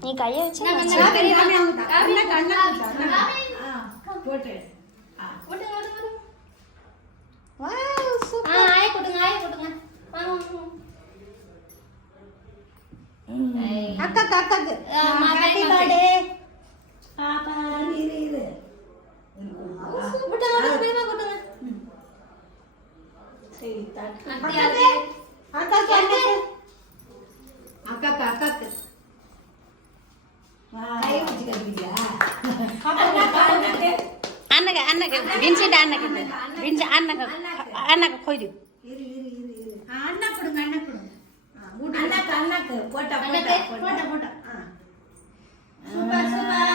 நீ கையை வச்சு அக்காக்கு அக்காக்கு ஹாப்பி பர்த்டே பாப்பா இரு அக்காக்கு அக்காக்கு அண்ணக அண்ணக வின்சென்ட் அண்ணக வின்சென்ட் அண்ணக அண்ணக போயிடு அண்ணா கொடுங்க அண்ணா கொடுங்க அண்ணாக்கு அண்ணாக்கு போட்டா போட்டா போட்டா போட்டா சூப்பர் சூப்பர்